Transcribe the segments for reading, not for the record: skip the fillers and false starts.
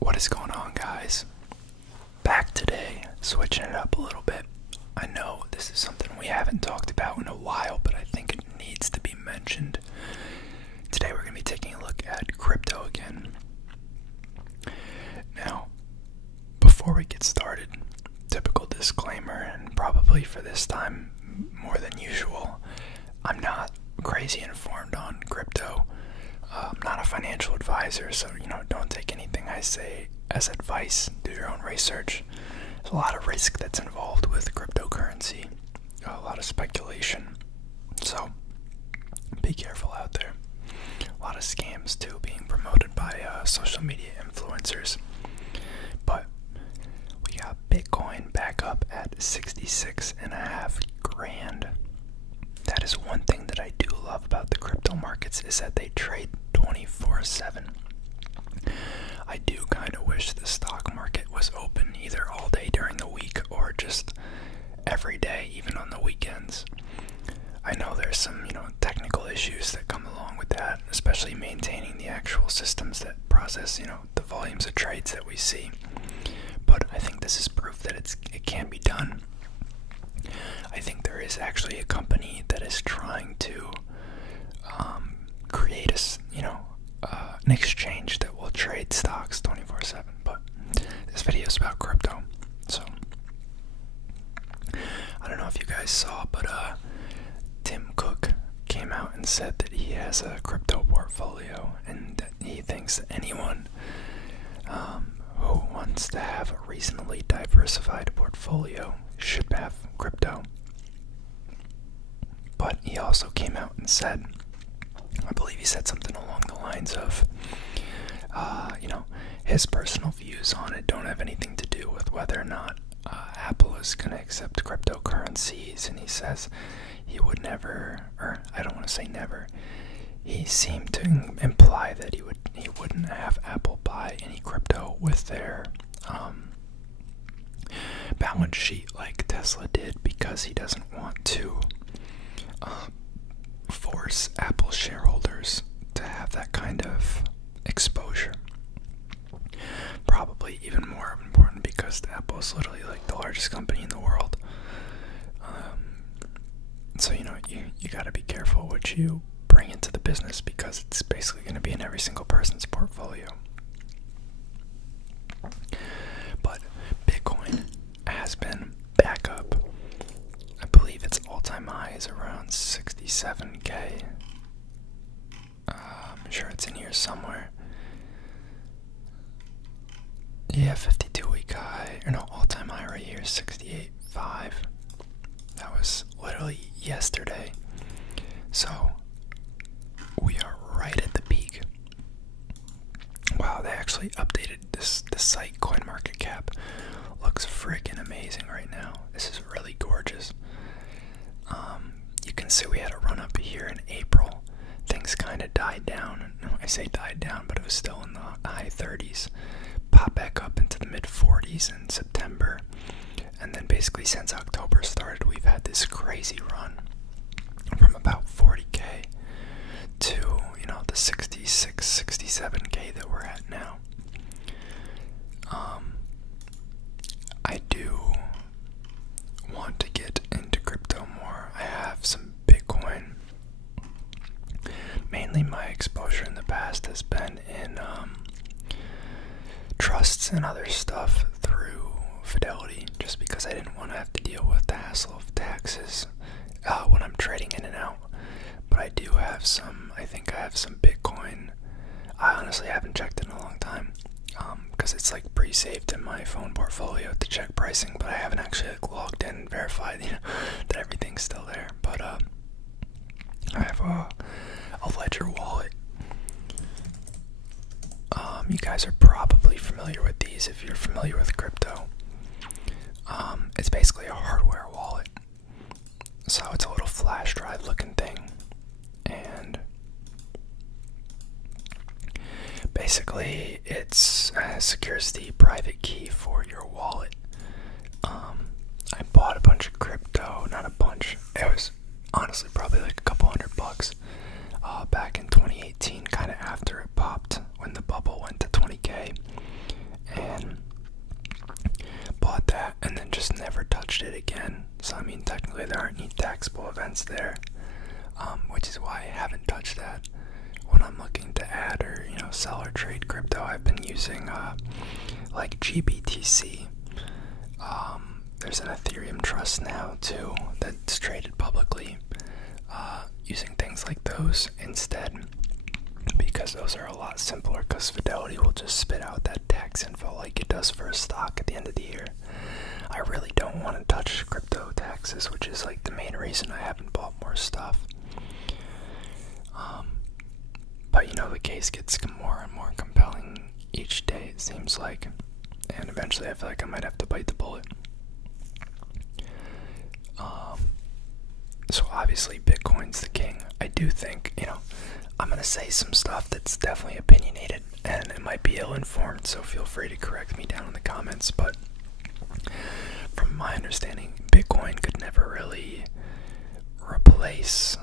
What is going on, guys? Back today, switching it up a little bit. I know this is something we haven't talked about in a while, but I think it needs to be mentioned. Today we're going to be taking a look at crypto again. Now, before we get started, typical disclaimer, and probably for this time more than usual, I'm not crazy informed on crypto. I'm not a financial advisor, so don't take anything I say as advice. Do your own research. There's a lot of risk that's involved with cryptocurrency, a lot of speculation, so be careful out there. A lot of scams too being promoted by social media influencers. But we got Bitcoin back up at 66.5 grand. That is one thing that I do love about the crypto markets, is that they trade 24/7. I do kind of wish the stock market was open either all day during the week or just every day, even on the weekends. I know there's some, technical issues that come along with that, especially maintaining the actual systems that process, the volumes of trades that we see. But I think this is proof that it can be done. I think there is actually a company that is trying to create an exchange that will trade stocks 24/7. But this video is about crypto, so I don't know if you guys saw, but Tim Cook came out and said that he has a crypto portfolio, and that he thinks that anyone who wants to have a reasonably diversified portfolio should have crypto. But he also came out and said, I believe he said something along the lines of, his personal views on it don't have anything to do with whether or not Apple is going to accept cryptocurrencies, and he says he would never, or I don't want to say never, he seemed to imply that he wouldn't have Apple buy any crypto with their balance sheet like Tesla did, because he doesn't want to force Apple shareholders to have that kind of exposure. Probably even more important because Apple is literally like the largest company in the world. So you gotta be careful what you bring into the business, because it's basically going to be in every single person's portfolio. But Bitcoin has been back up. I believe its all-time high is around 67k. I'm sure it's in here somewhere. Yeah, 52-week high, or no, all-time high right here, 68.5. That was literally yesterday. So we are right at the peak. Wow, they actually updated this site. CoinMarketCap looks freaking amazing right now. This is really gorgeous. You can see we had a run up here in April. Things kind of died down. I say died down, but it was still in the high 30s. Popped back up into the mid 40s in September. And then basically since October started, we've had this crazy run from about 40k to, the 66, 67k that we're at now. I do want to get into crypto more. I have some Bitcoin. Mainly my exposure in the past has been in trusts and other stuff through Fidelity, just because I didn't want to have to deal with the hassle of taxes when I'm trading in and out. But I do have some, I think I have some Bitcoin. I honestly haven't checked in a long time, because it's like pre-saved in my phone portfolio to check pricing, but I haven't actually logged in and verified that everything's still there. But I have a Ledger wallet. You guys are probably familiar with these if you're familiar with crypto. It's basically a hardware wallet. So it's a little flash drive looking thing, and basically it secures the private key for your wallet. I bought a bunch of crypto, not a bunch, it was honestly probably like a couple $100 back in 2018, kind of after it popped when the bubble went to 20k, never touched it again. So I mean, technically there aren't any taxable events there, which is why I haven't touched that. When I'm looking to add or sell or trade crypto, I've been using like GBTC. There's an Ethereum trust now too that's traded publicly, using things like those instead, because those are a lot simpler, because Fidelity will just spit out that tax info like it does for a stock at the end of the year. I really don't want to touch crypto taxes, which is like the main reason I haven't bought more stuff. But the case gets more and more compelling each day, it seems like, and eventually I feel like I might have to bite the bullet. So obviously Bitcoin's the king. I do think, I'm going to say some stuff that's definitely opinionated, and it might be ill-informed, so feel free to correct me down in the comments, but from my understanding, Bitcoin could never really replace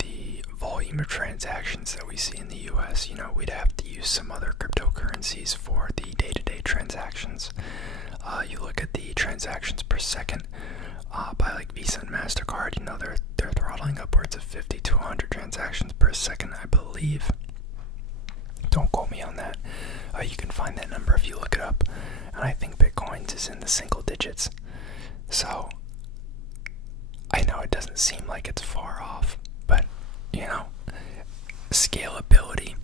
the volume of transactions that we see in the US. We'd have to use some other cryptocurrencies for the day-to-day transactions. You look at the transactions per second by like Visa and MasterCard, they're throttling upwards of 50 to 100 transactions per second, I believe. Don't quote me on that. You can find that number if you look it up, and I think Bitcoin's is in the single digits. So I know it doesn't seem like it's far off, but scalability,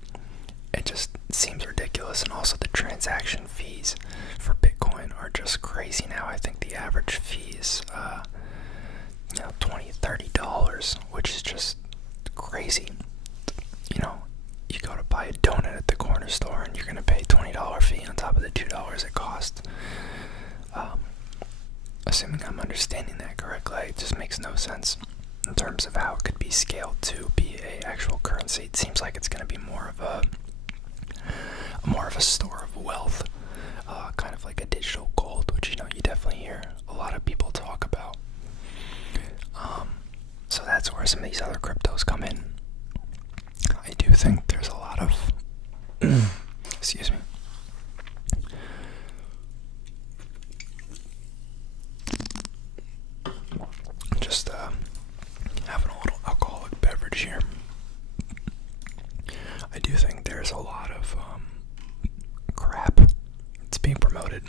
it just seems ridiculous. And also the transaction fees for Bitcoin are just crazy now. I think the average fee is $20-30, which is just crazy. You go to buy a donut at the corner store and you're gonna pay $20 fee on top of the $2 it costs. Assuming I'm understanding that correctly, it just makes no sense in terms of how it could be scaled to be a actual currency. It seems like it's going to be more of a store of wealth, kind of like a digital gold, which you definitely hear a lot of people talk about. So that's where some of these other cryptos come in. I do think there's a lot of excuse me. Just having a little alcoholic beverage here. I do think there's a lot of crap that's being promoted.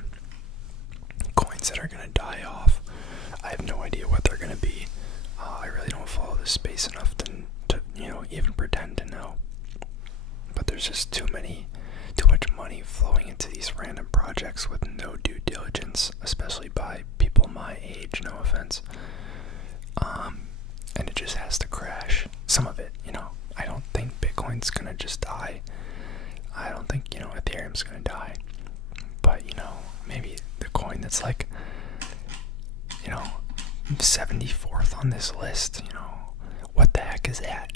Coins that are going to die off. I have no idea what they're going to be. I really don't follow this space enough to even pretend to know. But there's just too much money flowing into these random projects with no due diligence, especially by people my age, no offense. And it just has to crash. Some of it, I don't think Bitcoin's gonna just die. I don't think, Ethereum's gonna die. But, maybe the coin that's like, 74th on this list, what the heck is that?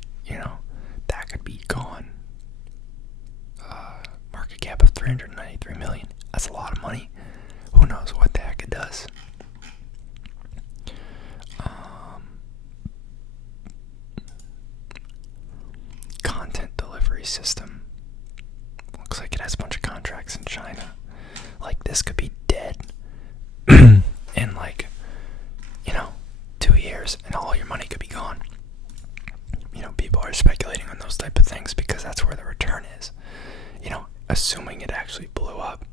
That could be gone. Market cap of 393 million. That's a lot of money. Who knows what the heck it does? Content delivery system. Looks like it has a bunch of contracts in China. Like, this could be dead in like 2 years, and all your money could be gone. People are speculating on those type of things because that's where the return is. Assuming it actually blew up,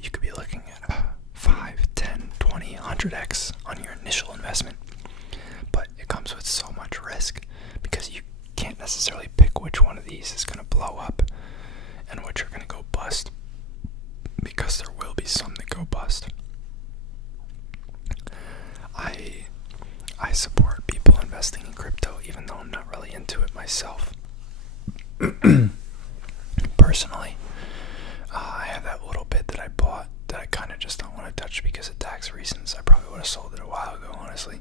you could be looking at 5, 10, 20, 100x on your initial investment. But it comes with so much risk because you can't necessarily pick which one of these is going to blow up and which are going to go bust, because there will be some that go bust. I support people investing in crypto, even though I'm not really into it myself. Personally, I have that little bit that I bought that I kind of just don't want to touch because of tax reasons. I probably would have sold it a while ago, honestly.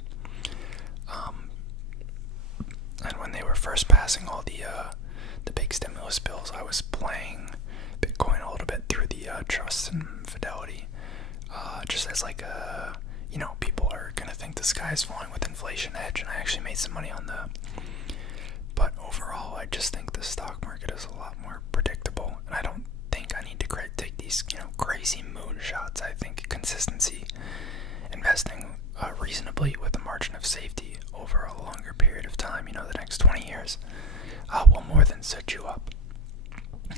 And when they were first passing all the big stimulus bills, I was playing Bitcoin a little bit through the trust and Fidelity, just as like a, people are gonna think the sky is falling with inflation hedge, and I actually made some money on that. But overall, I just think the stock market is a lot more predictable, and I don't think I need to take these, crazy moonshots. I think consistency and investing reasonably with a margin of safety over a longer period of time, the next 20 years, will more than set you up.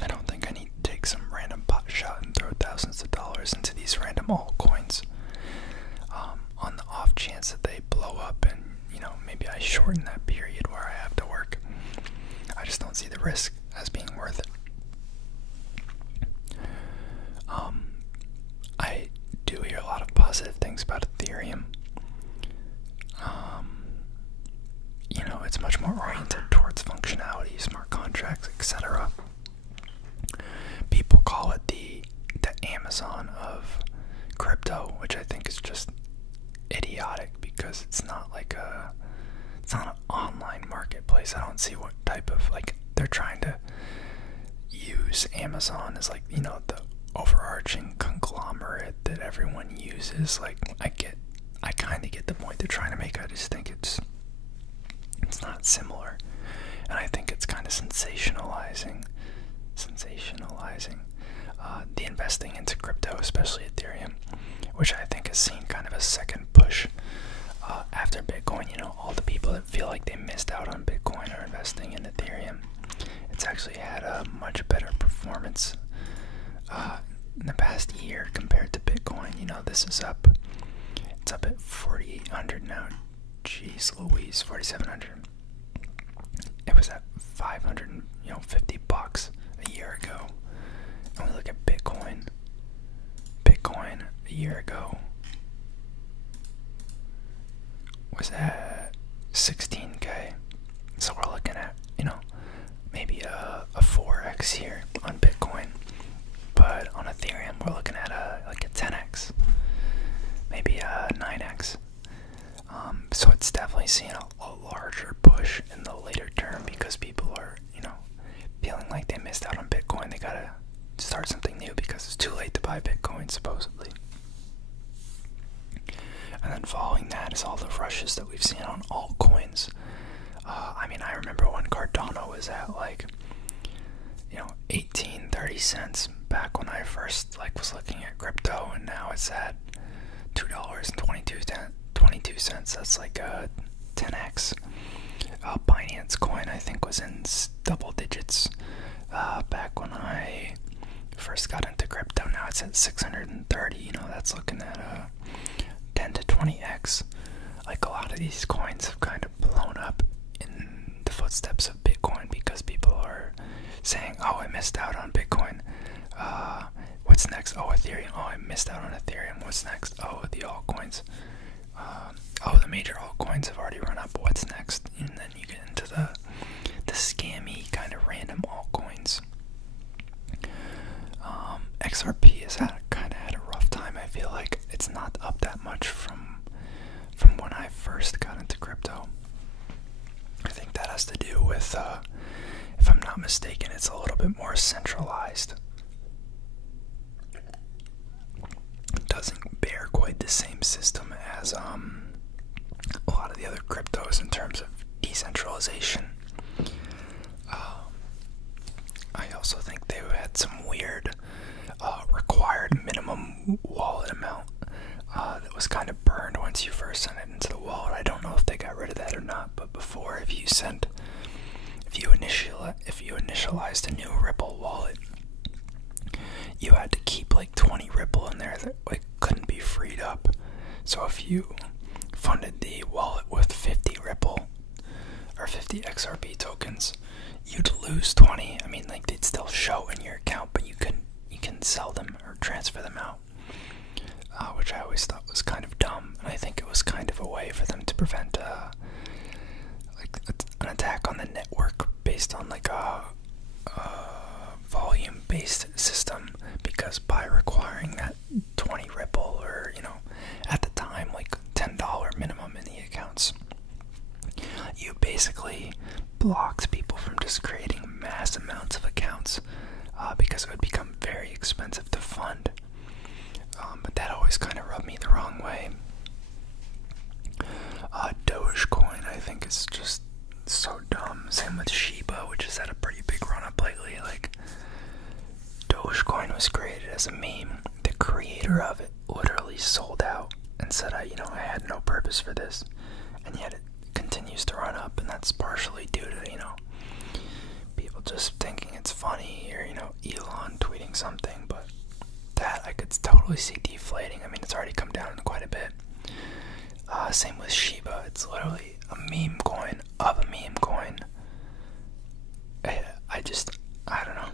I don't think I need to take some random pot shot and throw thousands of dollars into these random altcoins on the off chance that they blow up and, maybe I shorten that period where I have to work. I just don't see the risk as being worth it. I do hear a lot of positive things about Ethereum. It's much more oriented towards functionality, smart contracts, etc. People call it the Amazon of crypto, which I think is just idiotic because it's not an online marketplace. I don't see what type of, they're trying to use Amazon as the overarching conglomerate that everyone uses. I kind of get the point they're trying to make. I just think it's not similar, and I think it's kind of sensationalizing the investing into crypto, especially Ethereum, which I think has seen kind of a second push after Bitcoin. All the people that feel like they missed out on Bitcoin are investing in Ethereum. It's actually had a much better performance in the past year compared to Bitcoin. This is up. It's up at 4,800 now. Jeez Louise, 4,700. It was at 550 bucks a year ago. And we look at Bitcoin. Bitcoin a year ago was at 16K. So we're looking at, maybe a 4x here on Bitcoin. But on Ethereum, we're looking at a 10x, maybe a 9x. So it's definitely seen a larger push in the later term because people are, feeling like they missed out on Bitcoin. They gotta start something new because it's too late to buy Bitcoin, supposedly. And then following that is all the rushes that we've seen on altcoins. I remember when Cardano was at 18, 30 cents back when I first was looking at crypto, and now it's at $2.22. That's like a 10x. Binance coin I think was in double digits back when I first got into crypto. Now it's at 630. That's looking at 10 to 20x. A lot of these coins have kind of blown up in the footsteps of Bitcoin because people are saying, oh, I missed out on Bitcoin. What's next? Oh, Ethereum. Oh, I missed out on Ethereum. What's next? Oh, the altcoins. The major altcoins have already run up. What's next? And then you get into the scammy kind of random altcoins. XRP has kind of had a rough time. I feel like it's not up that much from when I first got into crypto. I think that has to do with, if I'm not mistaken, it's a little bit more centralized. It doesn't bear quite the same system as a lot of the other cryptos in terms of decentralization. I also think they had some weird required minimum wallet amount that was kind of burned once you first sent it into the wallet. I don't know if they got rid of that or not, but before, if you initialized a new Ripple wallet, you had to keep 20 Ripple in there that couldn't be freed up. So if you funded the wallet with 50 Ripple or 50 XRP tokens, you'd lose 20. They'd still show in your account, but you can sell them or transfer them out, which I always thought was kind of dumb. And I think it was kind of a way for them to prevent an attack on the network based on a volume-based system, because by requiring that 20 Ripple or at the time $10 minimum in the accounts, you basically blocked people from just creating mass amounts of accounts because it would become very expensive to fund. But that always kind of rubbed me the wrong way. Dogecoin I think is just so dumb. Same with Shiba, which has had a pretty big run up lately. Dogecoin was created as a meme. The creator of it literally sold out and said I had no purpose for this, and yet it continues to run up, and that's partially due to, people just thinking it's funny, or, Elon tweeting something, but that I could totally see deflating. I mean, it's already come down quite a bit. Same with Shiba. It's literally a meme coin of a meme coin. I don't know.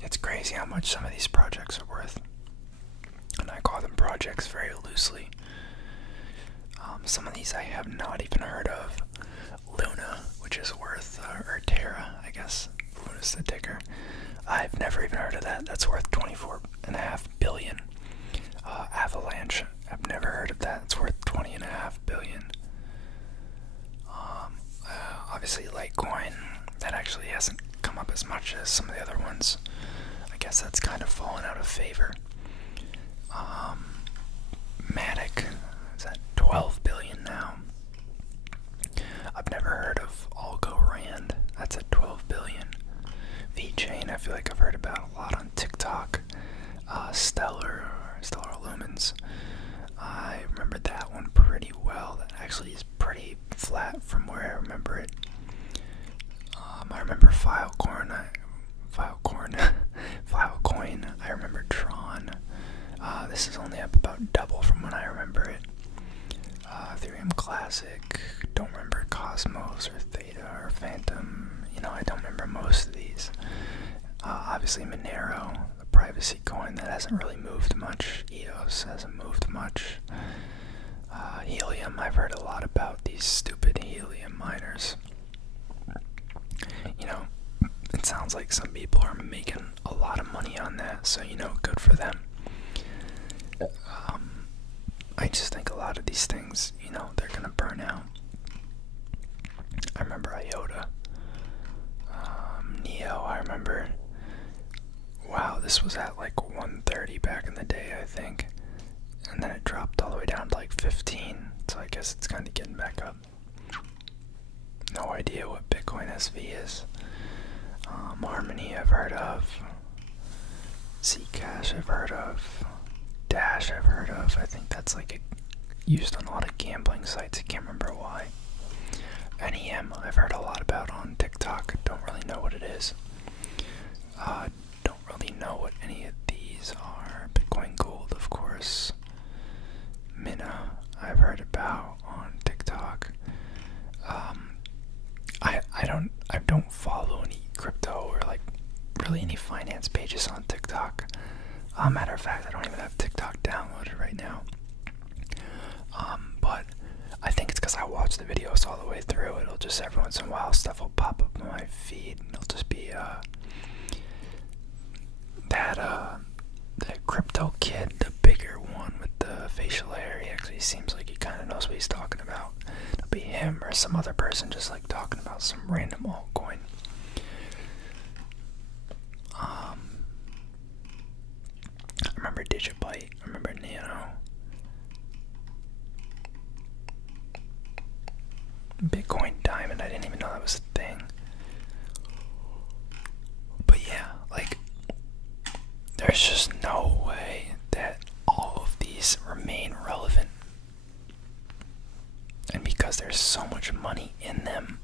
It's crazy how much some of these projects are worth. And I call them projects very loosely. Some of these I have not even heard of. Luna, which is worth, or Terra, I guess. Luna's the ticker. I've never even heard of that. That's worth 24.5 billion. Avalanche, I've never heard of that. It's worth 20.5 billion. Obviously Litecoin, that actually hasn't come up as much as some of the other ones. I guess that's kind of fallen out of favor. Matic is at 12 billion now. I've never heard of Algorand. That's at 12 billion. VeChain, I feel like I've heard about a lot on TikTok. Stellar Lumens. I remember that one pretty well. That actually is pretty flat from where I remember it. I remember Filecoin. I remember Tron. This is only up about double from when I remember it. Ethereum Classic. Don't remember Cosmos or Theta or Phantom. I don't remember most of these. Obviously Monero, the privacy coin, that hasn't really moved much. EOS hasn't moved much. Helium, I've heard a lot about these stupid helium miners. It sounds like some people are making a lot of money on that, so good for them. I just think a lot of these things, they're gonna burn out. I remember IOTA. Neo, I remember. Wow, this was at like 130 back in the day, I think. And then it dropped all the way down to like 15, so I guess it's kind of getting back up. No idea what Bitcoin SV is. Harmony, I've heard of. Zcash, I've heard of. Dash, I've heard of. I think that's like used on a lot of gambling sites. I can't remember why. NEM, I've heard a lot about on TikTok. Don't really know what it is. Don't really know what any of these are. Bitcoin Gold, of course. Mina, I've heard about on TikTok. I don't follow any crypto or like really any finance pages on TikTok. Matter of fact, I don't even have TikTok downloaded right now. But I think it's because I watch the videos all the way through. It'll just every once in a while stuff will pop up on my feed, and it'll just be that crypto kid, the bigger one with the facial hair. He actually seems like he kind of knows what he's talking about. It'll be him or some other person just like talking about some random altcoin. I remember Digibyte. I remember Nano. Bitcoin Diamond. I didn't even know that was a thing. But yeah, like, there's just no way that all of these remain relevant. And because there's so much money in them,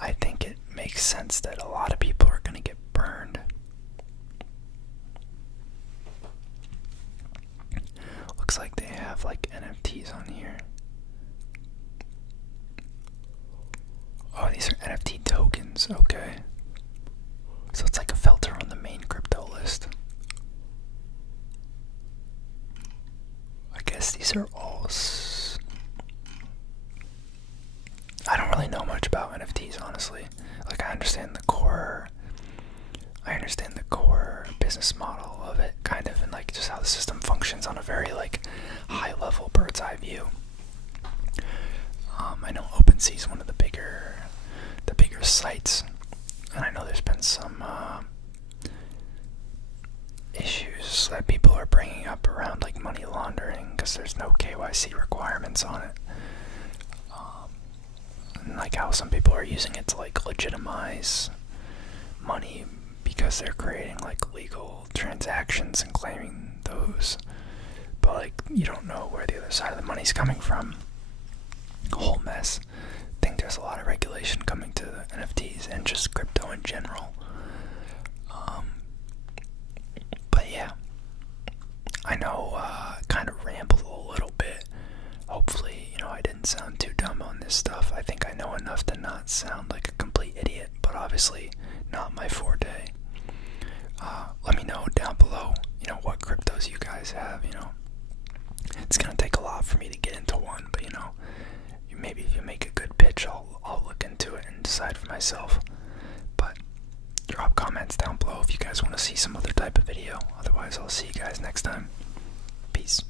I think it makes sense that a lot of people are going to get burned. Looks like they have like NFTs on here. Oh, these are NFT tokens, okay. So it's like a filter on the main crypto list. I guess these are all... I don't really know much about NFTs, honestly. Like, I understand the core business model of it, kind of, and like just how the system functions on a very like high level bird's eye view. I know OpenSea is one of the bigger sites, and I know there's been some issues that people are bringing up around like money laundering because there's no KYC requirements on it. And like how some people are using it to like legitimize money because they're creating like legal transactions and claiming those, but like you don't know where the other side of the money's coming from. Whole mess. I think there's a lot of regulation coming to NFTs and just crypto in general. But yeah, I know kind of rambled a little bit. Hopefully, I didn't sound too dumb on this stuff. I think I know enough to not sound like a complete idiot, but obviously not my forte. Let me know down below, what cryptos you guys have, It's gonna take a lot for me to get into one, but maybe if you make a good pitch, I'll look into it and decide for myself. But drop comments down below if you guys want to see some other type of video. Otherwise, I'll see you guys next time. Peace.